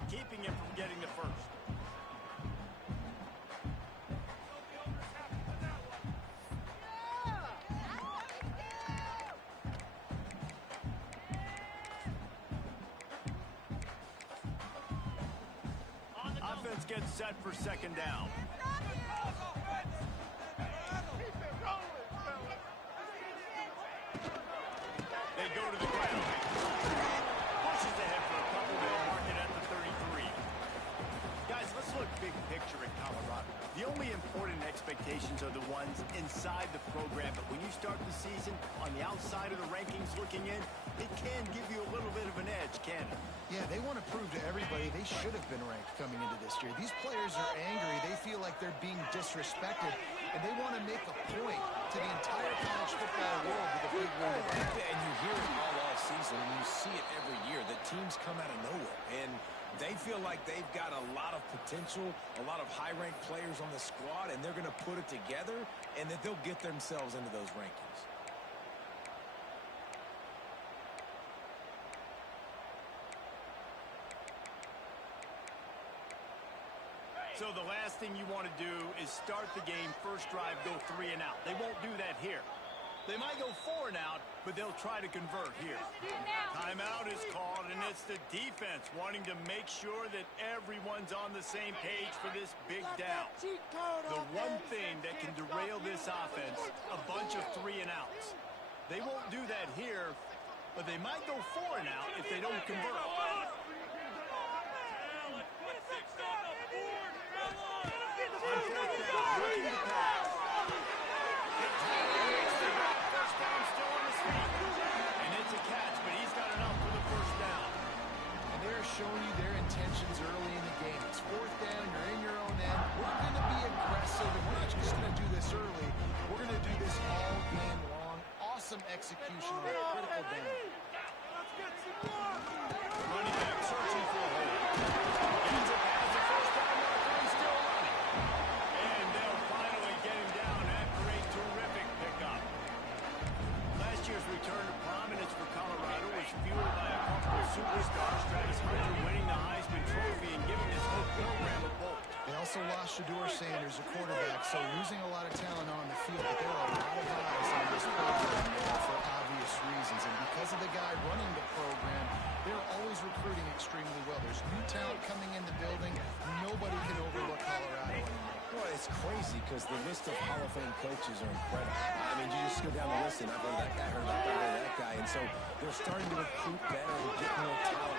and keeping him from getting the first. Offense gets set for second down. They go to the ground. Pushes ahead for a couple. They'll mark it at the 33. Guys, let's look big picture at Colorado. The only important expectations are the ones inside the program, but when you start the season on the outside of the rankings looking in, it can give you a little bit of an edge, can it? Yeah, they want to prove to everybody they should have been ranked coming into this year. These players are angry. They feel like they're being disrespected, and they want to make a point to the entire college football world with a big win today. And you hear it all off season, and you see it every year that teams come out of nowhere, and they feel like they've got a lot of potential, a lot of high-ranked players on the squad, and they're going to put it together, and that they'll get themselves into those rankings. So the last thing you want to do is start the game, first drive, go 3 and out. They won't do that here. They might go 4 and out, but they'll try to convert here. Timeout is called, and it's the defense wanting to make sure that everyone's on the same page for this big down. The one thing that can derail this offense, a bunch of 3 and outs. They won't do that here, but they might go 4 and out if they don't convert. Showing you their intentions early in the game. It's 4th down, you're in your own end. We're going to be aggressive, and we're not just going to do this early. We're going to do this all game long. Awesome execution on a critical down. Let's get some more. Running back searching for a hole. Gets it past the first down marker and still running. And they'll finally get him down after a terrific pickup. Last year's return to prominence for Colorado was fueled by a couple of superstars, Travis Hunter winning the Heisman Trophy and giving this whole program a bolt. They also lost Shedeur Sanders, a quarterback, so losing a lot of talent on the field, but there are a lot of eyes on this program now for obvious reasons, and because of the guy running the program, they're always recruiting extremely well. There's new talent coming in the building. Nobody can overlook Colorado anymore. Well, it's crazy because the list of Hall of Fame coaches are incredible. I mean, you just go down the list, and I've heard that guy, heard that guy, heard that guy, and so they're starting to recruit better and get more talent.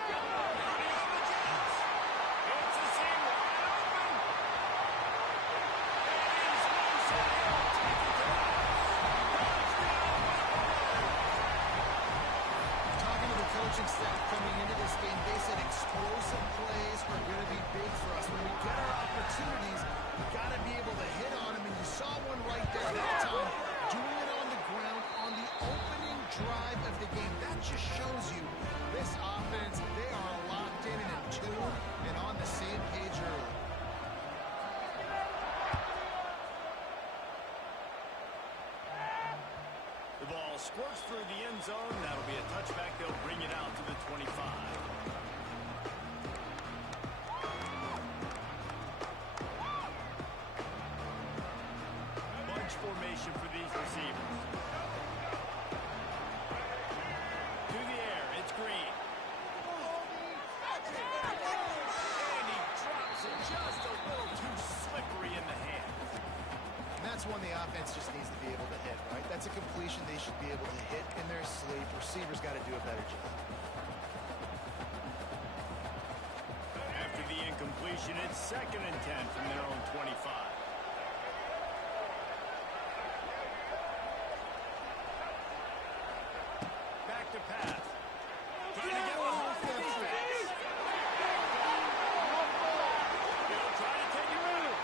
Staff coming into this game, they said explosive plays are going to be big for us. When we get our opportunities, we got to be able to hit on them, and you saw one right there that time, doing it on the ground on the opening drive of the game. That just shows you this offense, they are locked in and in tune and on the same page early. The ball squirts through the end zone. That'll be a touchback. They'll bring it out to the 25. Bunch formation for these receivers. To the air. It's Green. And he drops it just a little too slippery in the hand. And that's one the offense just needs to be able to hit, right? That's a completion they should be able to hit in their sleep. Receivers got to do a better job. After the incompletion, it's 2nd and 10 from their own 25. Back to pass. Trying to get the whole defense. They'll try to take it out.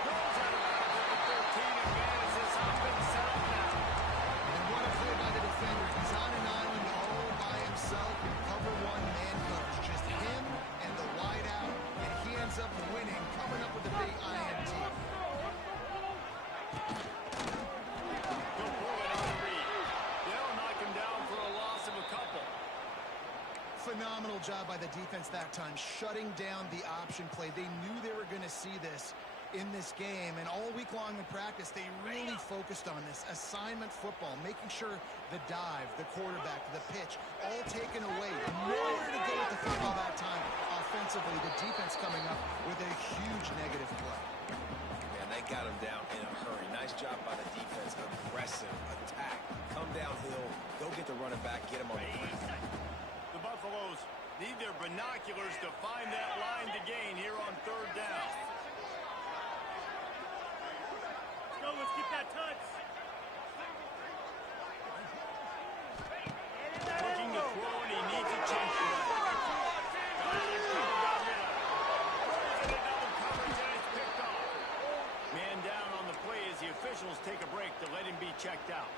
Goes out of bounds at the 13 and manages this offense set up now. And what a play by the defender. He's on an island all by himself in cover 1 man coverage. Just him and the wide out, and he ends up winning job by the defense that time, shutting down the option play. They knew they were going to see this in this game, and all week long in practice, they really focused on this assignment football, making sure the dive, the quarterback, the pitch, all taken away. Nowhere to go with the football that time. Offensively, the defense coming up with a huge negative play. And they got him down in a hurry. Nice job by the defense. Aggressive attack. Come downhill. Go get the running back. Get him on the ground. The Buffaloes need their binoculars to find that line to gain here on third down. Let's go, let's get that touch. Looking to throw, and he needs a chance. Man down on the play as the officials take a break to let him be checked out.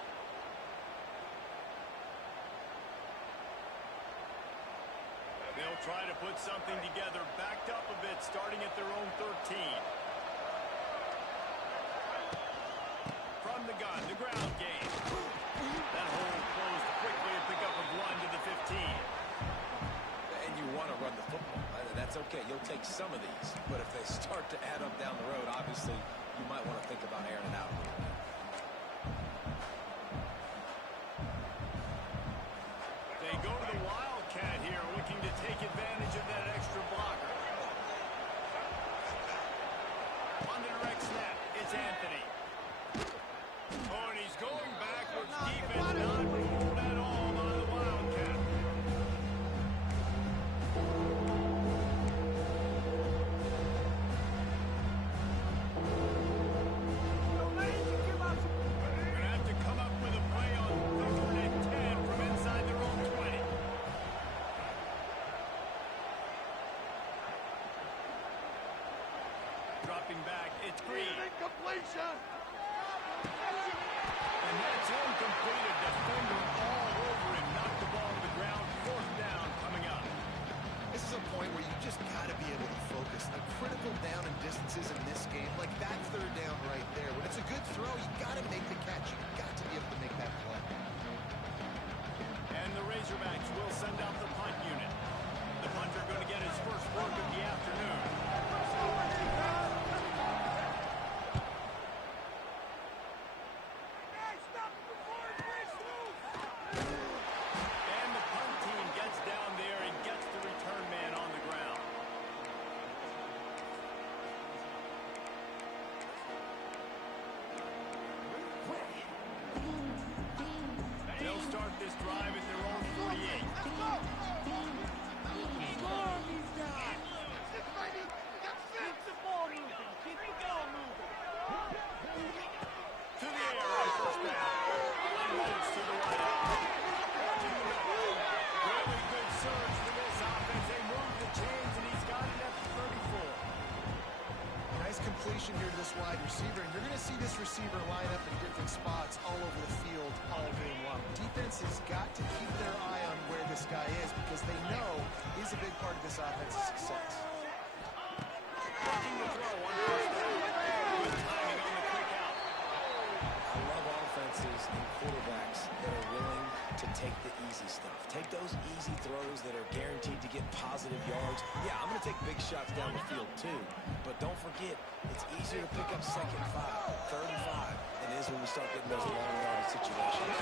They'll try to put something together, backed up a bit, starting at their own 13. From the gun, the ground game. That hole closed quickly to pick up a run to the 15. And you want to run the football. That's okay. You'll take some of these. But if they start to add up down the road, obviously, you might want to think about airing it out a little bit. They go to the Wildcat here, looking to take advantage of that extra blocker. On the direct snap, it's Anthony. Oh, and he's going backwards. Defense not fooled at all by the Wildcat. They're going to have to come up with a play on 3rd and 10 from inside their own 20. Dropping back, it's Green. Completion. And that's incomplete. A defender all over him. Knocked the ball to the ground. 4th down coming up. This is a point where you just got to be able to focus. A critical down and distances in this game, like that 3rd down right there. When it's a good throw, you got to make the catch. You got to be able to make that play. And the Razorbacks will send out the punt unit. The punter going to get his first work of the afternoon. And the punt team gets down there and gets the return man on the ground. They'll start this drive at their own 48. To the air on first down. Unloads to the right. Really good surge for this offense. They move the chains, and he's got it at the 34. Nice completion here to this wide receiver, and you're going to see this receiver line up in different spots all over the field all game long. Defense has got to keep their eye on where this guy is because they know he's a big part of this offense's success. Looking to throw on first down. Good timing on the quick out. I love offenses and quarterbacks that are willing to take the easy stuff. Take those easy throws that are guaranteed to get positive yards. Yeah, I'm going to take big shots down the field too. But don't forget, it's easier to pick up 2nd and 5, 3rd and 5 than it is when we start getting those long yardage situations.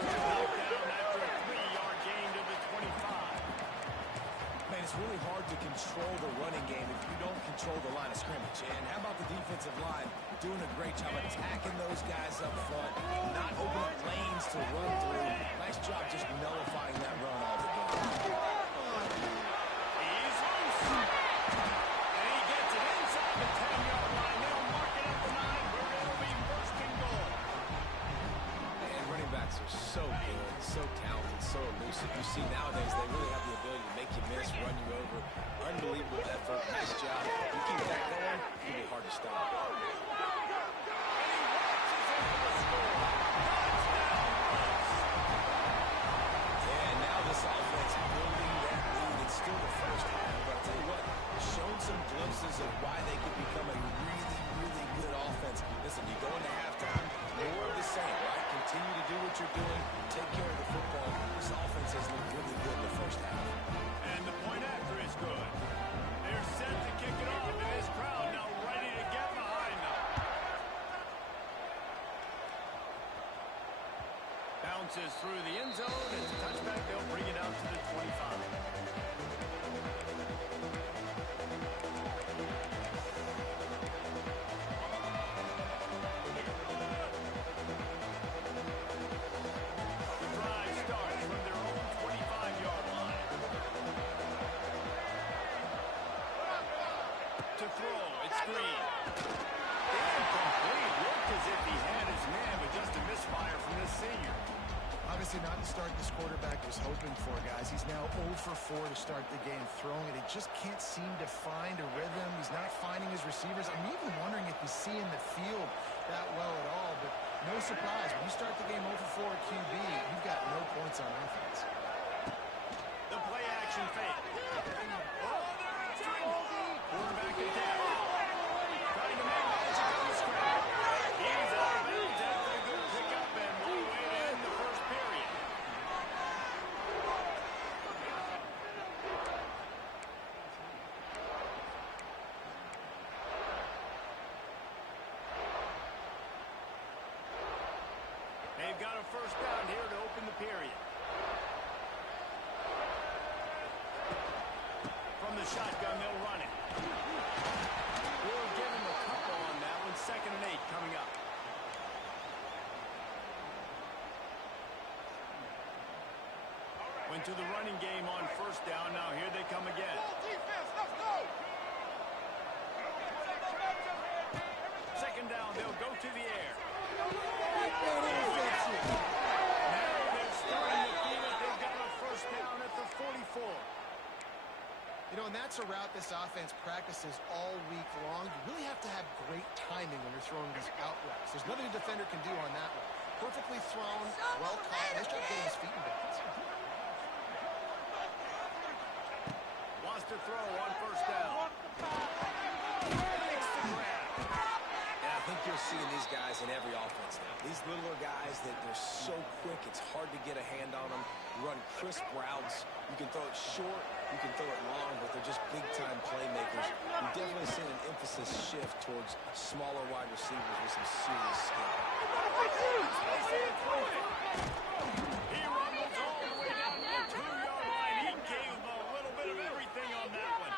Down after a 3-yard gain to the 25. Man, it's really hard to control the running game if you don't control the line of scrimmage. And how about the defensive line doing a great job attacking those guys up front, not opening lanes to run through. Nice job just nullifying that run all the game. He's loose. And he gets it inside the 10-yard line. They'll mark it at the 9, where it'll be 1st and goal. And running backs are so good, so talented, so elusive. You see nowadays they really have the ability to make you miss, run you over. Unbelievable effort. Nice job. You keep that going, it's going to be hard to stop. And now this offense building that lead. It's still the first half, but I'll tell you what, shown some glimpses of why they could become a really, really good offense. Listen, you go into halftime, More of the same, right? Continue to do what you're doing. Take care of the football. This offense has looked really good in the first half. And the point after is good. They're set to kick it off, and this crowd now ready to get behind them. Bounces through the end zone. It's a touchback. They'll bring it out to the 25. Obviously not the start this quarterback was hoping for, guys. He's now 0 for 4 to start the game throwing it. He just can't seem to find a rhythm. He's not finding his receivers. I'm even wondering if he's seeing the field that well at all. But no surprise, when you start the game 0 for 4 at QB, you've got no points on offense. The play action fake. Quarterback again. Trying to make magic on the screen. He's out of bounds after a good pickup and one way to end the first period. They've got a first down here to open the period. From the shotgun, they'll run it. We'll give him a couple on that one. 2nd and 8 coming up. Went to the running game on first down. Now here they come again. Second down, they'll go to the air. Now they're starting to feel it. They've got a first down at the 44. You know, and that's a route this offense practices all week long. You really have to have great timing when you're throwing these out routes. There's nothing a defender can do on that one. Perfectly thrown, well caught. Nice job getting his feet in bounds. Wants to throw on first down. Makes the grab. And I think you're seeing these guys in every offense now. These littler guys that they're so quick, it's hard to get a hand on them. Run crisp routes. You can throw it short, you can throw it long, but they're just big-time playmakers. You've definitely seen an emphasis shift towards smaller wide receivers with some serious skill. He rumbles all the way down to the 2-yard line. He gave a little bit of everything on that one.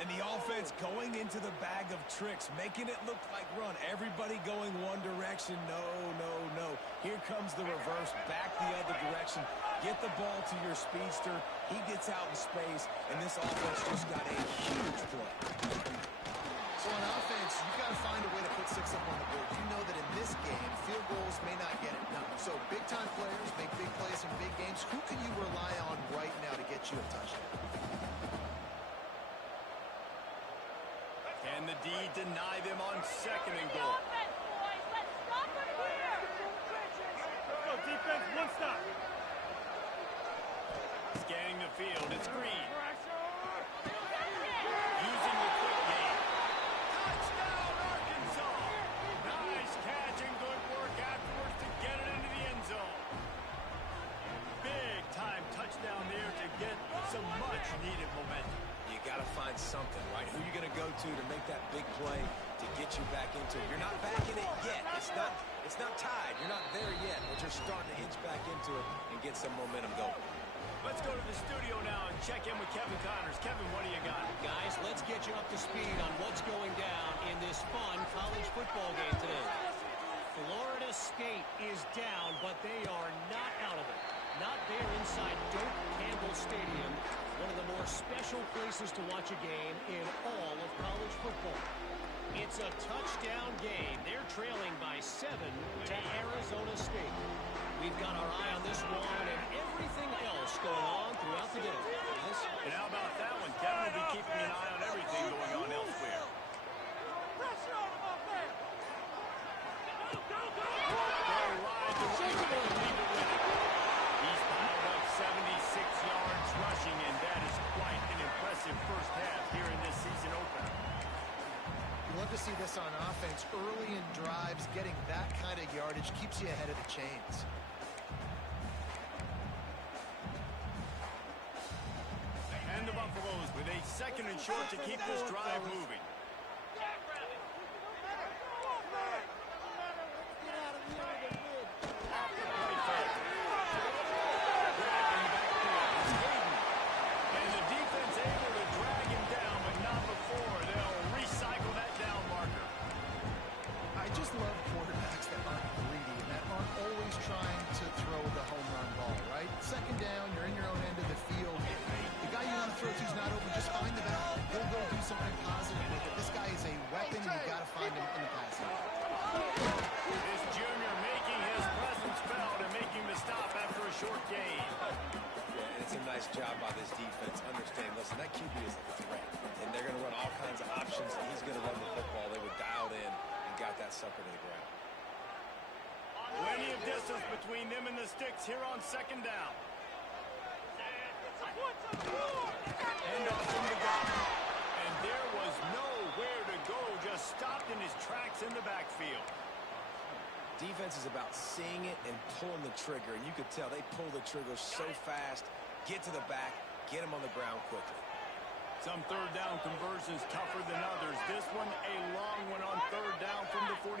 And the offense going into the bag of tricks, making it look like run. Everybody going one direction. No, no, no. Here comes the reverse, back the other direction. Get the ball to your speedster. He gets out in space, and this offense just got a huge play. So on offense, you've got to find a way to put 6 up on the board. You know that in this game, field goals may not get it done. So big-time players make big plays in big games. Who can you rely on right now to get you a touchdown? Can the D deny them on 2nd and goal? Let's go, defense, one stop. Scanning the field, it's Green. Using the quick game. Touchdown, Arkansas! Nice catch and good work afterwards to get it into the end zone. Big time touchdown there to get some much needed momentum. You got to find something, right? Who are you going to go to make that big play to get you back into it? You're not back in it yet. It's not tied. You're not there yet, but you're starting to inch back into it and get some momentum going. Let's go to the studio now and check in with Kevin Connors. Kevin, what do you got? Guys, let's get you up to speed on what's going down in this fun college football game today. Florida State is down, but they are not out of it. Not there inside Doak Campbell Stadium, one of the more special places to watch a game in all of college football. It's a touchdown game. They're trailing by 7 to Arizona State. We've got our eye on this one and everything else going on throughout the day. Yes? And how about that one? Kevin will be keeping an eye on everything going on elsewhere. Pressure on him up there. Go, go, go! They'll ride the right back and leave it with him. He's piled up 76 yards rushing, and that is quite an impressive first half here in this season opener. You look to see this on offense. Early in drives, getting that kind of yardage keeps you ahead of the chains. And the Buffaloes with a 2nd and short to keep this drive moving. Job by this defense. Understand, listen, that QB is a threat, and they're going to run all kinds of options, and he's going to run the football. They were dialed in and got that sucker to the ground. Plenty of distance between them and the sticks here on 2nd down. And off in the gun. And there was nowhere to go, just stopped in his tracks in the backfield. Defense is about seeing it and pulling the trigger, and you could tell they pull the trigger so fast. Get to the back, get him on the ground quickly. Some 3rd down conversions tougher than others. This one a long one on 3rd down from the 43.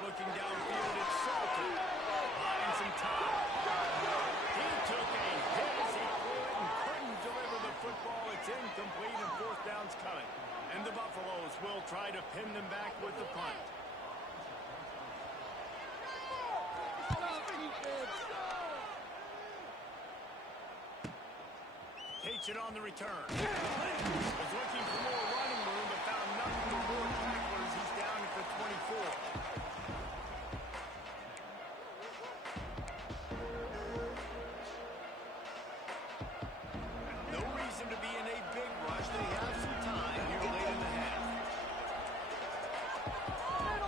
Looking downfield, it's Salter. Buying some time. He took a hit as he could and couldn't deliver the football. It's incomplete and 4th down's coming. And the Buffaloes will try to pin them back with the punt. Takes it on the return. Was looking for more running room, but found nothing but more tacklers. He's down at the 24. No reason to be in a big rush. They have some time here late in the half.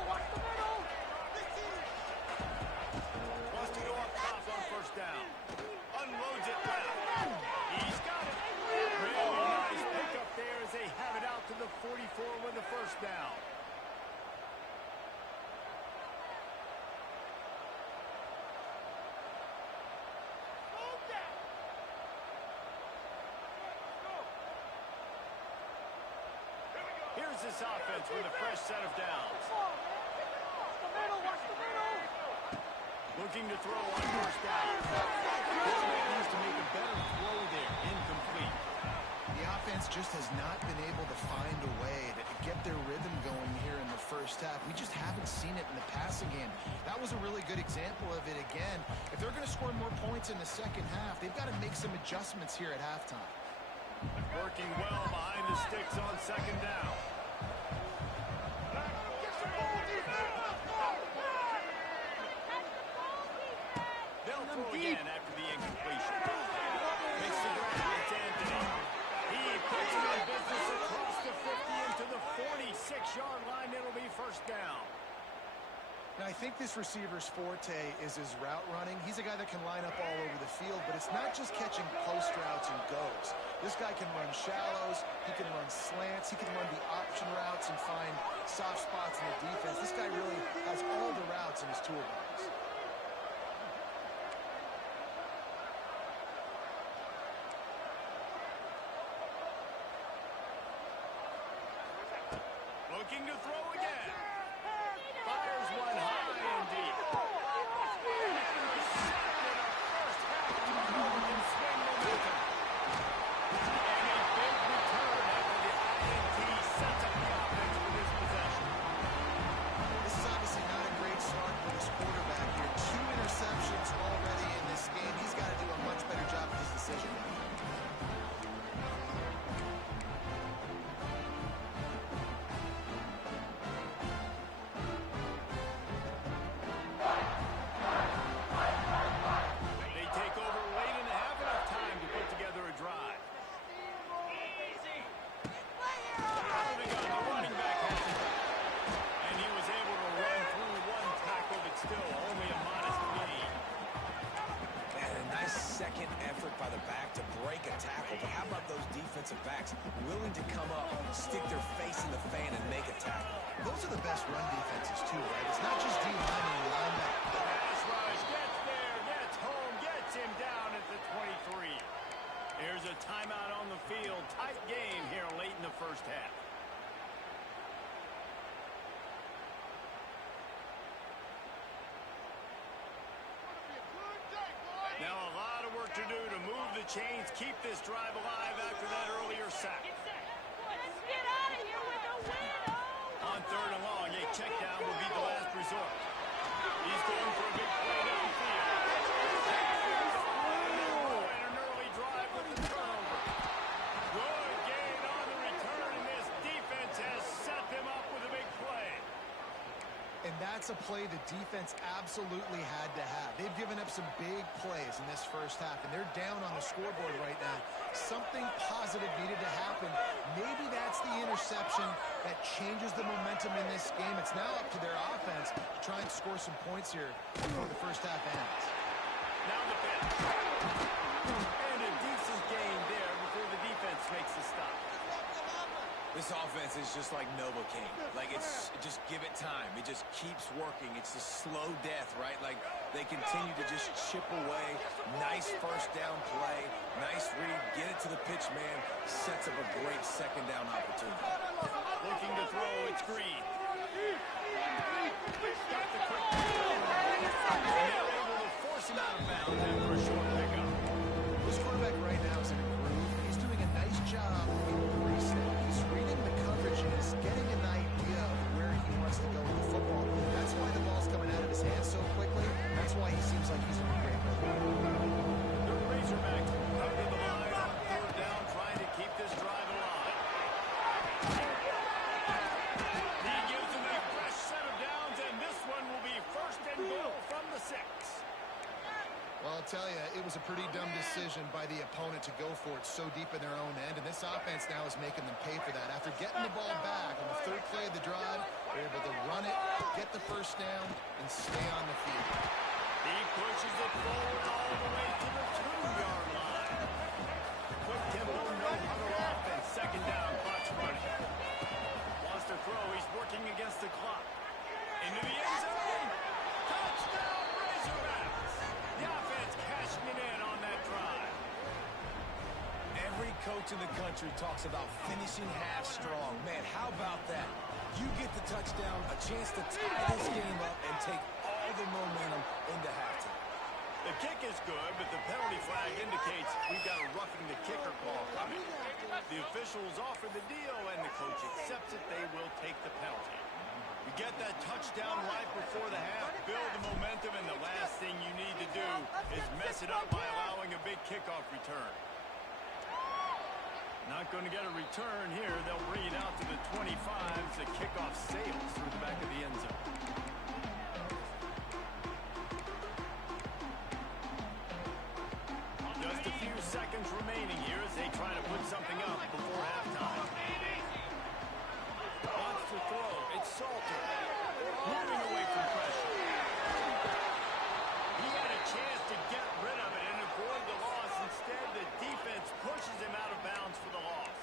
Watch the middle. Wants to go up top on 1st down. Unloads it left. He's got it. Really nice pickup there as they have it out to the 44 with the 1st down. Here's this offense with a fresh set of downs. Watch the middle. Looking to throw on 1st down. Quarterback needs to make a better throw there. Incomplete. The offense just has not been able to find a way to get their rhythm going here in the 1st half. We just haven't seen it in the passing game. That was a really good example of it again. If they're going to score more points in the 2nd half, they've got to make some adjustments here at halftime. Working well behind the sticks on 2nd down. They'll throw again after the incompletion. Makes the grab. It's Anthony. He puts it in business across the 50 into the 46-yard line. It'll be 1st down. Now, I think this receiver's forte is his route running. He's a guy that can line up all over the field, but it's not just catching post routes and goes. This guy can run shallows, he can run slants, he can run the option routes and find soft spots in the defense. This guy really has all the routes in his toolbox. Looking to throw again. Fires one high and deep. Sacked in a 1st half turnover and swing momentum. And a big return after the INT sets up the offense for this possession. This is obviously not a great start for this quarterback here. 2 interceptions already in this game. He's got to do a much better job with his decision making. defensive backs willing to come up, stick their face in the fan, and make a tackle. Those are the best run defenses, too, right? It's not just D-linemen and linebackers. Pass rush, gets there, gets home, gets him down at the 23. Here's a timeout on the field. Tight game here late in the first half. Now a lot of work to do to move the chains, keep this drive alive after that earlier sack. Let's get out of here with a win. On third and long, a check down will be the last resort. He's going for a big play downfield. And an early drive with the turnover. Good gain on the return, and this defense has set them up with a big play. And that's a play the defense absolutely had to have. They've given up some big plays in this first half, and they're down on the scoreboard right now. Something positive needed to happen. Maybe that's the interception that changes the momentum in this game. It's now up to their offense to try and score some points here before the first half ends. Now the pitch. And a decent gain there before the defense makes the stop. This offense is just like Novocaine. Like, just give it time. It just keeps working. It's a slow death, right? Like, they continue to just chip away. Nice first down play. Nice read. Get it to the pitch man. Sets up a great second down opportunity. Looking to throw. It's Green. Got the quick and they're able to force him out of bounds after a short pickup. This quarterback right now is in a groove. He's doing a nice job in three-step. He's reading the coverage and is getting an idea of where he wants to go with the football. That's why the ball's coming out of his hands so quickly. That's why he seems like he's in a great rhythm. The Razorbacks up to the line on third down, trying to keep this drive alive. He gives them a fresh set of downs, and this one will be first and goal from the 6. Well, I'll tell you, it was a pretty dumb decision by the opponent to go for it so deep in their own end, and this offense now is making them pay for that. After getting the ball back on the third play of the drive, they're able to run it, get the first down, and stay on the field. He pushes it forward all the way to the 2-yard line. Quick tempo, no huddle offense. Second down, clock's running. Wants to throw, he's working against the clock. Into the end zone. Touchdown, Razorbacks. The offense cashing it in on that drive. Every coach in the country talks about finishing half strong. Man, how about that? You get the touchdown, a chance to tie this game up and take all the momentum into halftime. The kick is good, but the penalty flag indicates we've got a roughing the kicker call coming. The officials offer the deal, and the coach accepts it. They will take the penalty. You get that touchdown right before the half, build the momentum, and the last thing you need to do is mess it up by allowing a big kickoff return. Not going to get a return here. They'll bring it out to the 25. The kickoff sails through the back of the end zone. Just a few seconds remaining here as they try to put something up before halftime. Wants to throw. It's Salter. Moving away from pressure. He had a chance to get rid of it and avoid the loss. Instead, the defense pushes him out of bounds for the loss.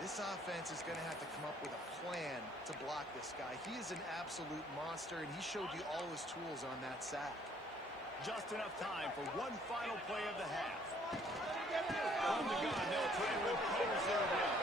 This offense is going to have to come up with a plan to block this guy. He is an absolute monster, and he showed you all his tools on that sack. Just enough time for one final play of the half. From the gun, they'll try to impose their will.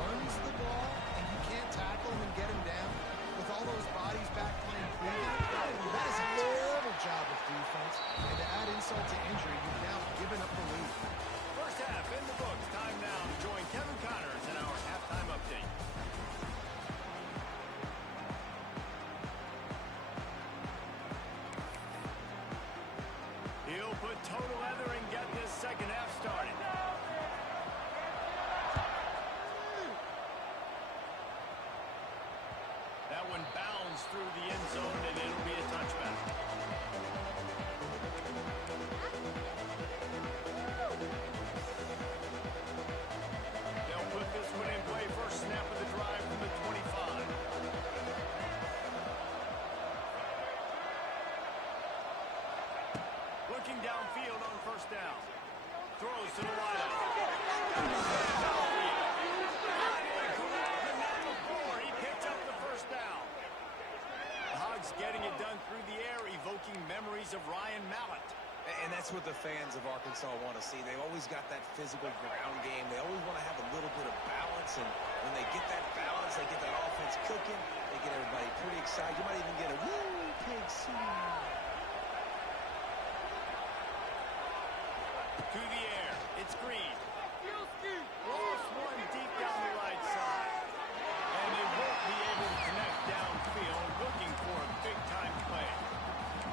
Runs the ball, and you can't tackle him and get him down. With all those bodies back playing Cleveland, looking downfield on first down. Throws to the wideout. He picks up the first down. The Hogs getting it done through the air, evoking memories of Ryan Mallett. And that's what the fans of Arkansas want to see. They've always got that physical ground game. They always want to have a little bit of balance. And when they get that balance, they get that offense cooking. They get everybody pretty excited. You might even get a woo, Pig C. To the air. It's Green. Lost one deep down the right side. And they won't be able to connect downfield, looking for a big-time play.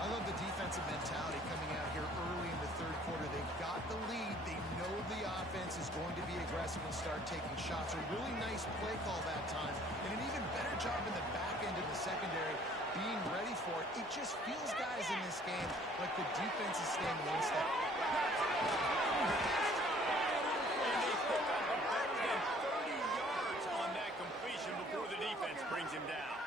I love the defensive mentality coming out here early in the third quarter. They've got the lead. They know the offense is going to be aggressive and start taking shots. A really nice play call that time. And an even better job in the back end of the secondary being ready for it. It just feels, guys, in this game like the defense is staying one step. And they pick up better than 30 yards on that completion before the defense brings him down.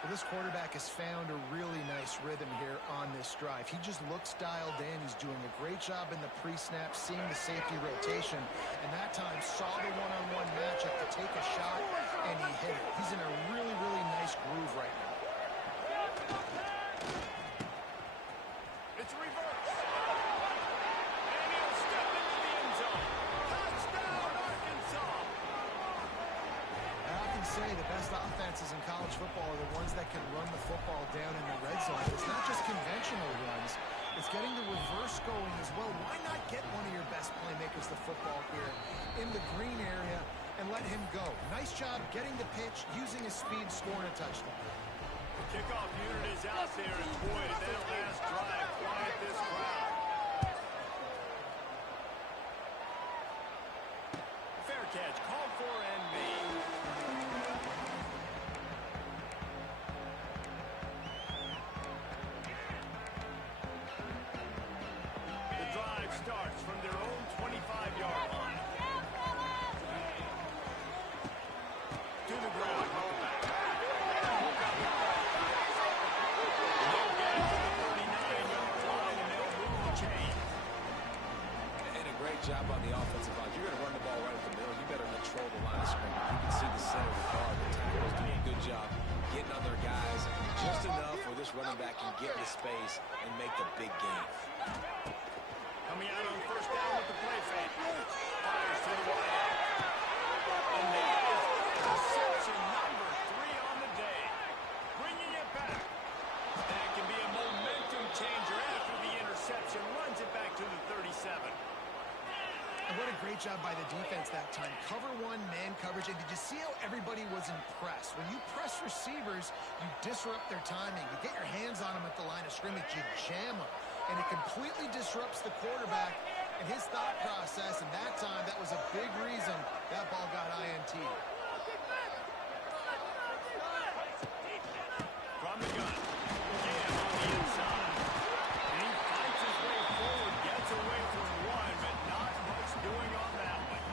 Well, this quarterback has found a really nice rhythm here on this drive. He just looks dialed in. He's doing a great job in the pre-snap, seeing the safety rotation, and that time saw the one-on-one matchup to take a shot, and he hit it. He's in a really, really nice groove right now. It's reverse. And he'll step into the end zone. Touchdown, Arkansas. I often say the best offenses in college football are the ones that can run the football down in the red zone. It's not just conventional runs. It's getting the reverse going as well. Why not get one of your best playmakers the football here in the green area and let him go? Nice job getting the pitch, using his speed, scoring a touchdown. The kickoff unit is out there, and boy, that last drive quiet this crowd. Fair catch, called for and made. The drive starts from their own 25-yard line. To the ground, Huckleback. They'll get it to the 39-yard line, and they'll move the chain. And a great job on the offensive line. You're going to run the ball right at the middle. You better control the line of scrimmage. You can see the center of the guard. The tackle's doing a good job getting on their guys just enough where this running back can get into space and make the big game. Coming out on first down with the play fake. Fires to the wideout. And that is interception number 3 on the day. Bringing it back. That can be a momentum changer after the interception. Runs it back to the 37. And what a great job by the defense that time. Cover one, man coverage. And did you see how everybody was impressed? When you press receivers, you disrupt their timing. You get your hands on them at the line of scrimmage. You jam them. And it completely disrupts the quarterback and his thought process. And that time, that was a big reason that ball got INT. From the gun. Jam on the inside. And he fights his way forward. Gets away from one, but not much doing on that one.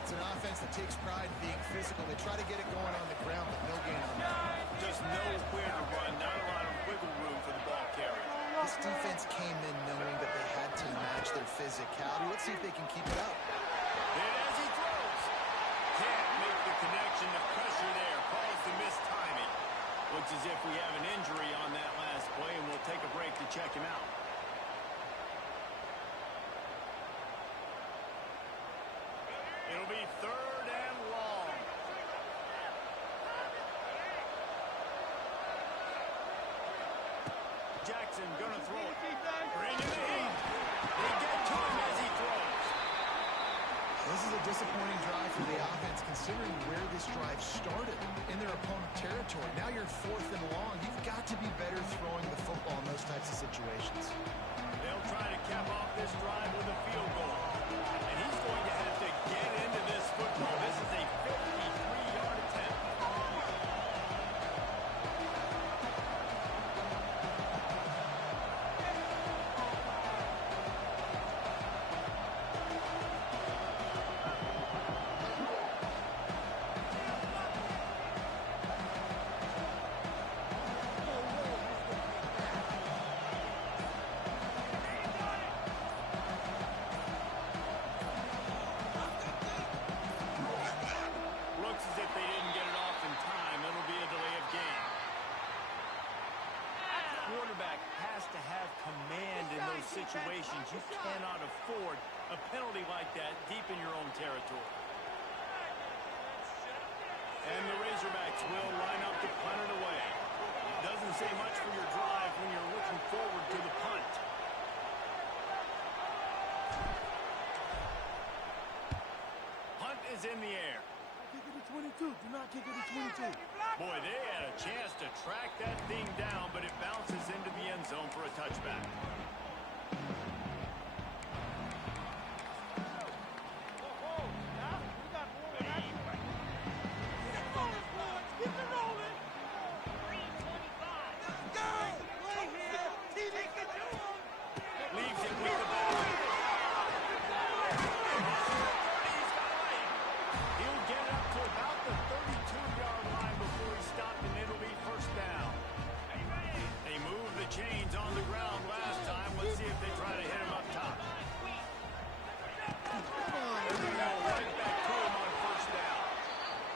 It's an offense that takes pride in being physical. They try to get it going on the ground, but no gain on that. Just nowhere to run. Not a lot of wiggle room for the ball carrier. This defense came in knowing that they had to match their physicality. Let's see if they can keep it up. And as he throws, can't make the connection. The pressure there caused the missed timing. Looks as if we have an injury on that last play, and we'll take a break to check him out. It'll be 3rd and long. Jackson gonna throw it. Bring him in. They get to him as he throws. This is a disappointing drive for the offense, considering where this drive started in their opponent territory. Now you're 4th and long. You've got to be better throwing the football in those types of situations. They'll try to cap off this drive with a field goal. And he's going to have to get into this football. This is a 53-yard attempt. quarterback has to have command in those situations. You cannot afford a penalty like that deep in your own territory. And the Razorbacks will line up to punt it away. Doesn't say much for your drive when you're looking forward to the punt. Punt is in the air. Kick it to 22. Do not kick it to 22. Boy, they had a chance to track that thing down, but it bounces into the end zone for a touchback. Leaves it with the ball. He'll get it up to about the 32-yard line before he's stopped, and it'll be first down. They moved the chains on the ground last time. Let's see if they try to hit him up top. They're going to go right back to him on first down.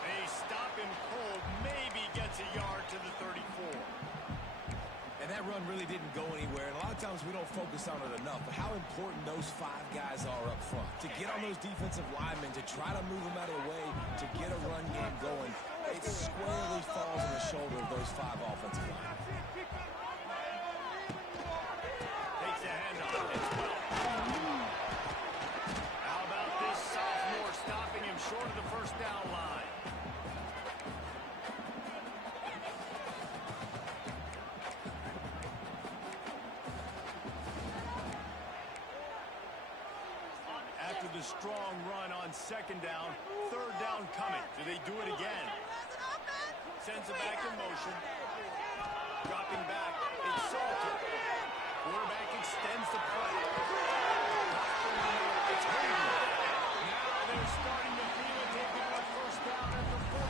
They stop him cold. Maybe gets a yard to the 34. And that run really didn't go anywhere. And a lot of times we don't focus on it enough. But how important those 5 guys are up front. To get on those defensive linemen, to try to move them out of the way, to get a run game going, it squarely falls on the shoulder of those 5 offensive linemen. Takes a handoff. It's well. How about this sophomore stopping him short of the first down line? After the strong run on second down, third down coming. Do they do it again? Sends it back in motion. Dropping back. It's Salter. Quarterback extends the play. It's Hayden. Now they're starting to feel it. Taking a first down at the 44.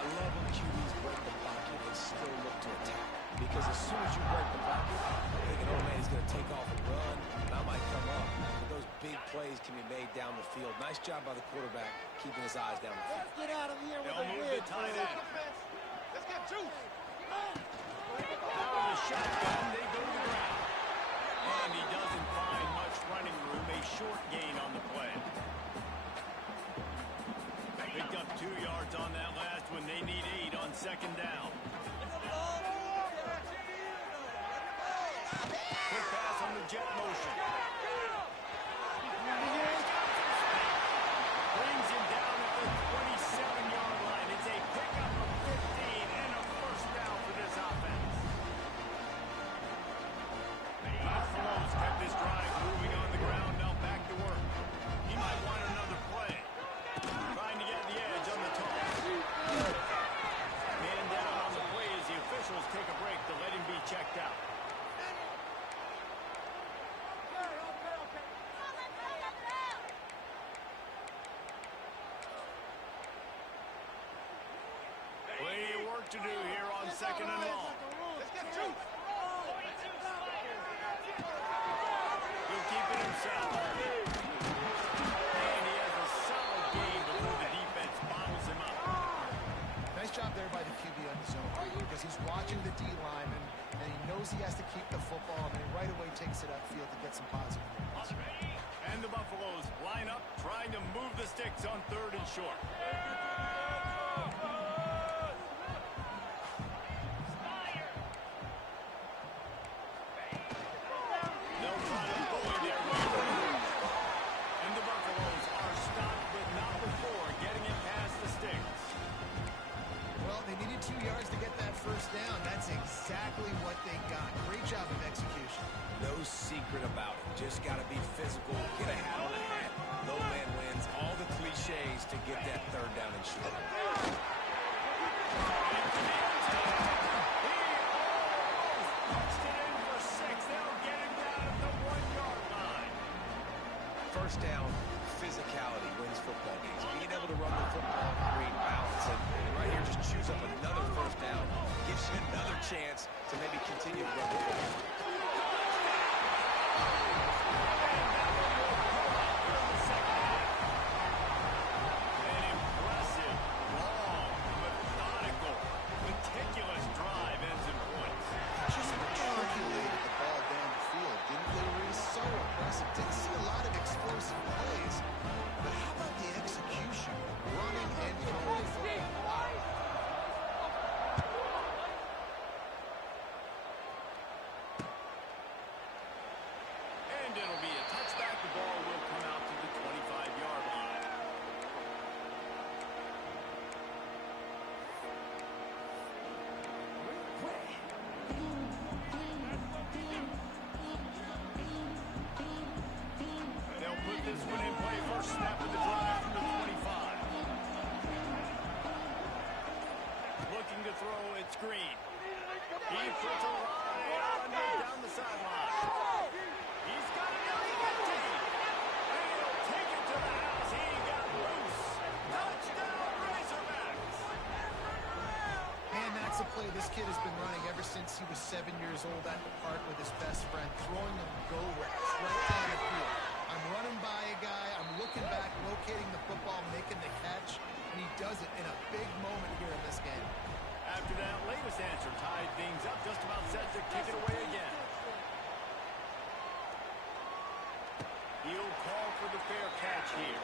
I love when QBs break the pocket and still look to attack. Because as soon as you break the pocket, you're thinking, oh man, he's going to take off and run, and I might come up. But those big plays can be made down the field. Nice job by the quarterback keeping his eyes down the field. Let's get out of here with They'll a move win. the tight end. Let's get juice. Out of the shotgun, they go to the ground. And he doesn't find much running room. A short gain on the play. Picked up 2 yards on that last one. They need 8 on second down. Quick pass on the jet motion. Brings him down at the 27-yard line. It's a pickup of 15 and a first down for this offense. Buffalo's kept this drive moving on the ground. Now back to work. He might want another play. Trying to get the edge on the toss. Man down on the play as the officials take a break to let him be checked out. Plenty of work to do here on second and long. Let's get juice. He'll keep it himself. And he has a solid gain before the defense bottles him up. Nice job there by the QB on his own, because he's watching the D-line, and he knows he has to keep the football, and he right away takes it upfield to get some positive points. And the Buffaloes line up, trying to move the sticks on third and short. They'll try to bully their way through. And the Buffaloes are stopped, but not before getting it past the sticks. Well, they needed 2 yards to get that first down. That's exactly what they got. Great job of execution. No secret about it. Just got to be physical, get a hat on a hat. No man wins. All the cliches to get that third down and short. First down, physicality wins football games. Being able to run the football, create balance, and right here just choose up another first down. Gives you another chance to maybe continue to run the football. An impressive, long, methodical, meticulous drive ends in points. puts a line under down the sideline. He's got it down the 15. And he'll take it to the house. He got loose. Touchdown, Razorbacks. Man, that's a play this kid has been running ever since he was 7 years old at the park with his best friend, throwing him go routes right down the field. I'm running by a guy, I'm looking back, locating the football, making the catch, and he does it in a big moment here in this game. After that latest answer tied things up, just about set to kick it away again. He'll call for the fair catch here.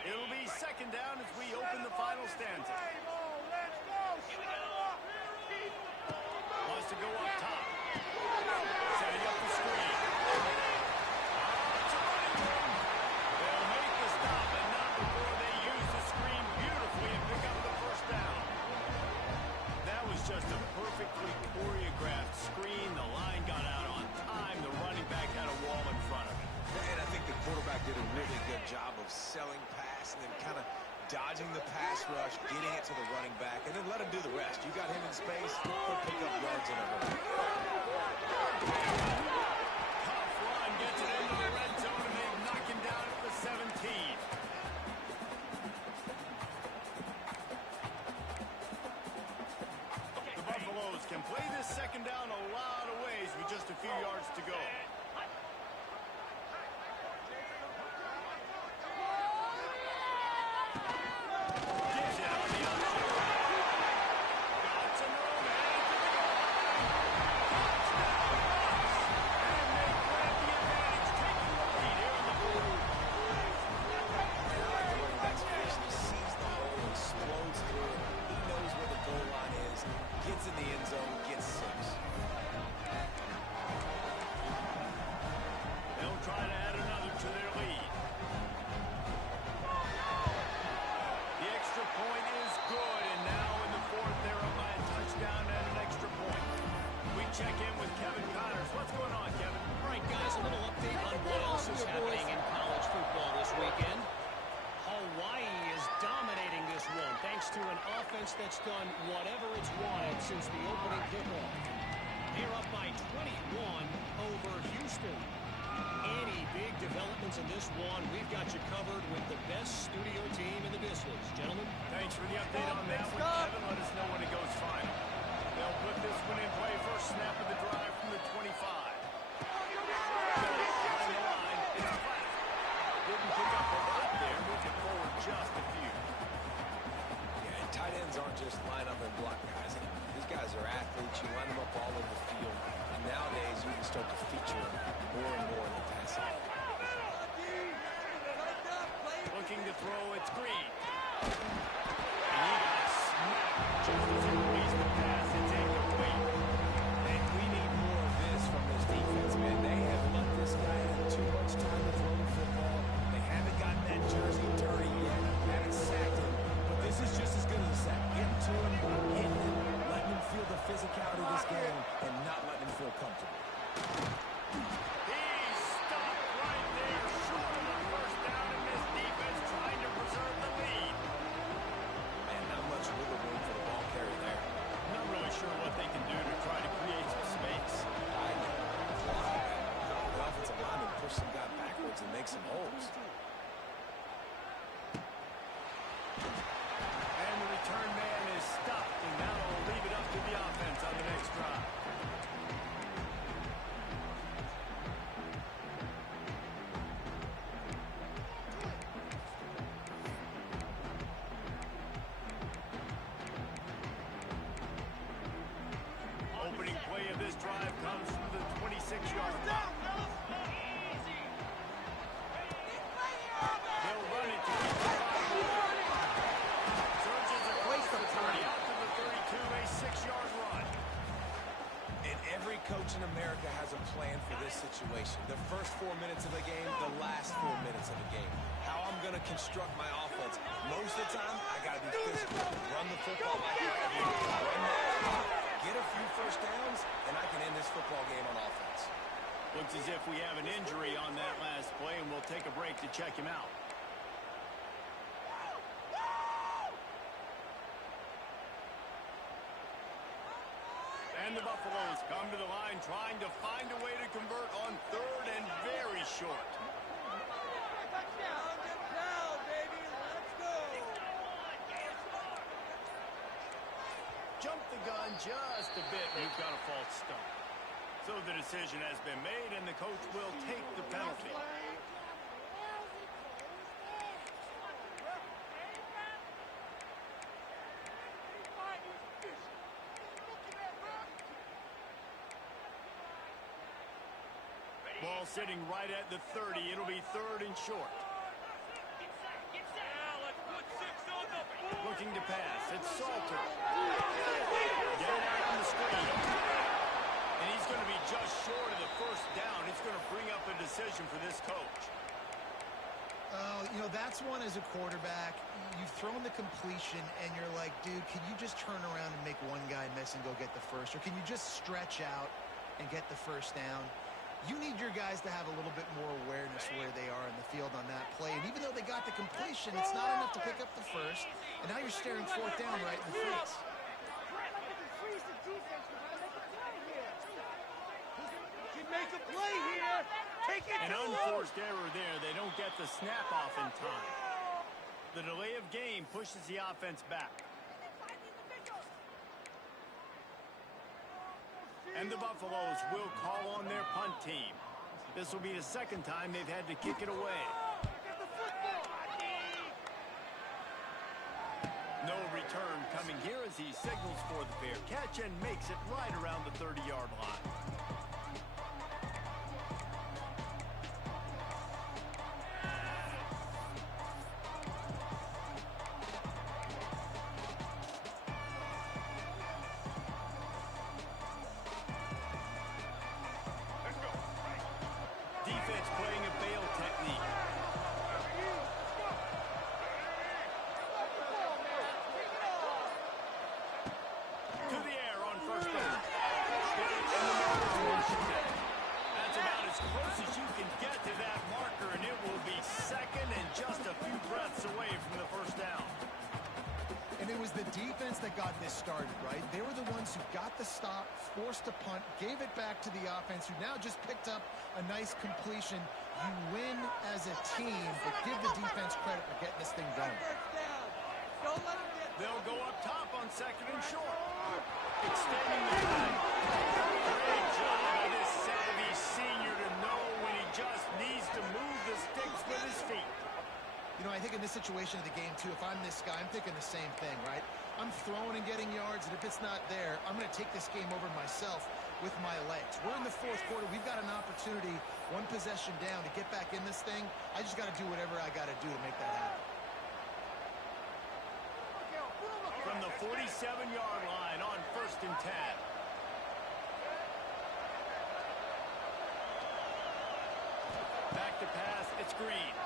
It'll be second down as we open the final stanza. Wants to go up top. Setting up the screen. It's a running room. They'll make the stop, and not before they use the screen beautifully and pick up the first down. That was just a perfectly choreographed screen. The line got out on time. The running back had a wall in front of him. And I think the quarterback did a really good job of selling pass and then kind of dodging the pass rush, getting it to the running back, and then let him do the rest. You got him in space, he'll pick up yards in a hurry. Tough run, gets it into the red zone, and they knock him down at the 17. The Buffaloes can play this second down a lot of ways with just a few yards to go. Check in with Kevin Connors. What's going on, Kevin? All right, guys, a little update on what else is happening in college football this weekend. Hawaii is dominating this one thanks to an offense that's done whatever it's wanted since the opening kickoff. They're up by 21 over Houston. Any big developments in this one, we've got you covered with the best studio team in the business. Gentlemen. Thanks for the update on that one, Kevin. Let us know when it goes final. They'll put this one in play. First snap of the drive from the 25. On the line, it's flat. Didn't pick up a lot there. Moved it forward just a few. Yeah, and tight ends aren't just line up and block guys. These guys are athletes. You line them up all over the field. And nowadays, you can start to feature them more and more in the passing. Looking to throw, it's Green. And he got smacked just as he released the pass. It's incomplete. And we need more of this from this defense, man. They have let this guy have too much time to throw the football. They haven't gotten that jersey dirty yet. Haven't sacked him. But this is just as good as a sack. Getting to him, hitting him, letting him feel the physicality of this game, and not letting him feel comfortable. He stopped right there, short of the first down, and this defense trying to preserve the lead. Man, not much wiggle room for the ball carrier there. Not really sure what they can do to try to create some space. I know. The offensive lineman push some guy backwards and make some holes. And the return man is stopped, and now will leave it up to the offense on the next drive. Opening play of this drive comes from the 26-yard line. They'll run it to keep the clock moving. Surges across the 30 out to the 32, a 6-yard run. And every coach in America has a plan for this situation. The first 4 minutes of the game, the last 4 minutes of the game. How I'm going to construct my offense. Most of the time, I got to be physical. Run the football like I do. Run that clock. Get a few first downs, and I can end this football game on offense. Looks as if we have an injury on that last play, and we'll take a break to check him out. And the Buffaloes come to the line trying to find a way to convert on third and very short. Touchdown, get down, baby. Let's go. Jump the gun just a bit, and you've got a false start. So the decision has been made, and the coach will take the penalty. Ball sitting right at the 30. It'll be third and short. Looking to pass. It's Salter. Get it out on the screen. And he's going to be just short of the first down. It's going to bring up a decision for this coach. You know, that's one as a quarterback. You've thrown the completion, and you're like, dude, can you just turn around and make one guy miss and go get the first? Or can you just stretch out and get the first down? You need your guys to have a little bit more awareness where they are in the field on that play. And even though they got the completion, it's not enough to pick up the first. And now you're staring fourth down right in the face. You make a play here. Take it. An unforced error there. They don't get the snap off in time. The delay of game pushes the offense back. And the Buffaloes will call on their punt team. This will be the second time they've had to kick it away. No return coming here as he signals for the fair catch and makes it right around the 30-yard line. Defense playing a bail technique. To the air on first down. That's about as close as you can get to that marker, and it will be second and just a few breaths away from the first down. And it was the defense that got this started, right? They were the ones who got the stop, forced a punt, gave it back to the offense, who now just picked up a nice completion. You win as a team, but give the defense credit for getting this thing done. Don't let him get. They'll go up top on second and short. Extending the line. Great job by this savvy senior to know when he just needs to move the sticks with his feet. You know, I think in this situation of the game, too, if I'm this guy, I'm thinking the same thing, right? I'm throwing and getting yards, and if it's not there, I'm going to take this game over myself with my legs. We're in the fourth quarter. We've got an opportunity, one possession down, to get back in this thing. I just got to do whatever I got to do to make that happen. From the 47-yard line on first and 10. Back to pass. It's Green.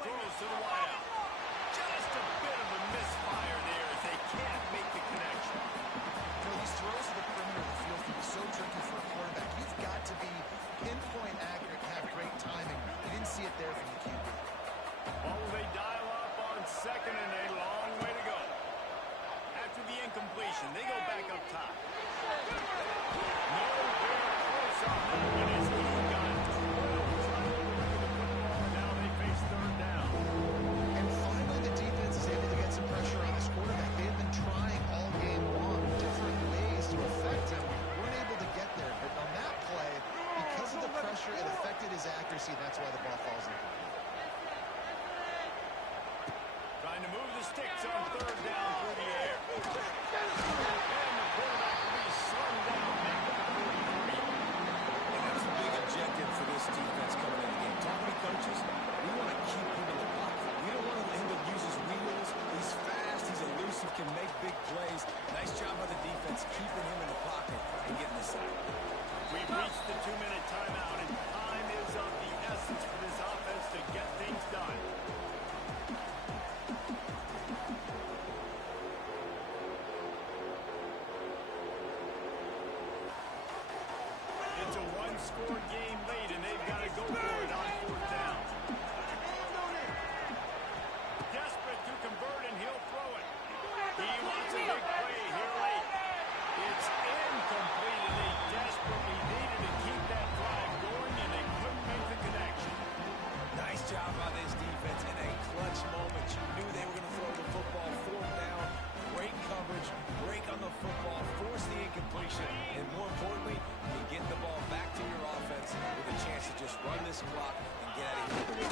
Throws to the wideout. Just a bit of a misfire there as they can't make the connection. You know, these throws to the perimeter of the field can be so tricky for a quarterback. You've got to be pinpoint accurate and have great timing. You didn't see it there from the QB. Oh, they dial up on second and a long way to go. After the incompletion, they go back up top. Nowhere close on that one as he got 12 trying to look for the football, and now they face third down. And finally, falls in line. Trying to move the sticks on third down through the air. And the quarterback will be slung down back at the 43. And that's a big objective for this defense coming in the game. Talking to coaches, we want to keep him in the pocket. We don't want him to use his wheels. He's fast, he's elusive, can make big plays. Nice job by the defense keeping him in the pocket and getting the sack. We've reached the 2-minute timeout, and time is of the essence for this offense to get things done. It's a one-score game late, and they've got to go for it on fourth down. Desperate to convert, and he'll throw it. He wants a big play here late. It's incomplete, and they desperately needed to keep that drive going, and they couldn't make the connection. Nice job by this defense in a clutch moment. You knew they were going to throw the football fourth down. Great coverage, break on the football, force the incompletion, and more importantly, you get the ball back to your offense with a chance to just run this clock and get out of here.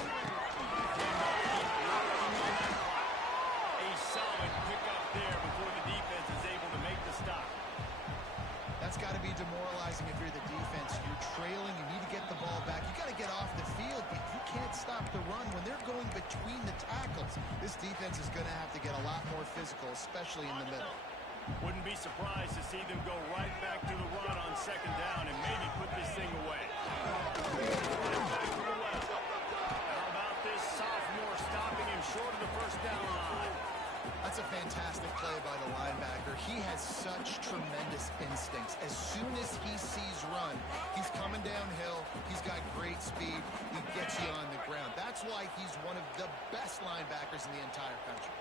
A solid pickup there before the defense is able to make the stop. That's got to be demoralizing if you're the defense. You're trailing. You need to get the ball back. You got to get off the field, but you can't stop the run when they're going between the tackles. This defense is going to have to get a lot more physical, especially in the middle. Wouldn't be surprised to see them go right back to the run on second down and maybe put this thing away. Back to the left. How about this sophomore stopping him short of the first down line? That's a fantastic play by the linebacker. He has such tremendous instincts. As soon as he sees run, he's coming downhill. He's got great speed. He gets you on the ground. That's why he's one of the best linebackers in the entire country.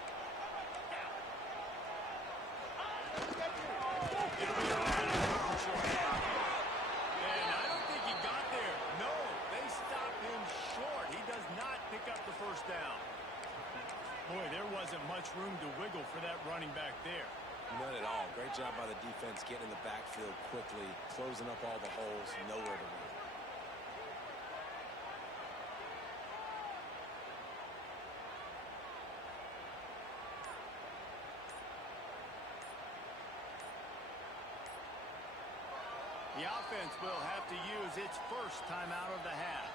And I don't think he got there. No, they stopped him short. He does not pick up the first down. Boy, there wasn't much room to wiggle for that running back there. None at all. Great job by the defense getting in the backfield quickly, closing up all the holes, nowhere to run. The offense will have to use its first timeout of the half.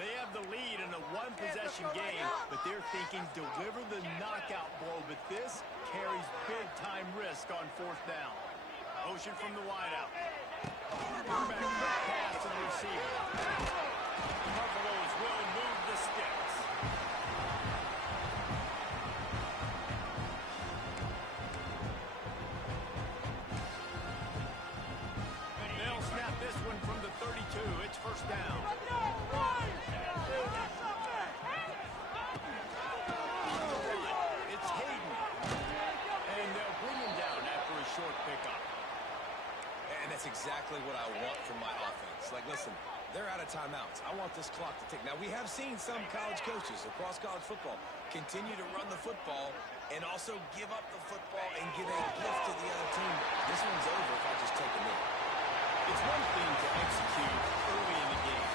They have the lead in a one-possession game, but they're thinking deliver the knockout blow, but this carries big-time risk on fourth down. Motion from the wideout. Quarterback quick pass to the receiver. Buffaloes will move the sticks. They'll snap this one from the 32. It's first down. It's Hayden. And they'll bring him down after a short pickup. And that's exactly what I want from my offense. Like, listen, they're out of timeouts. I want this clock to tick. Now, we have seen some college coaches across college football continue to run the football and also give up the football and give a gift to the other team. This one's over if I just take a knee. It's one thing to execute early in the game,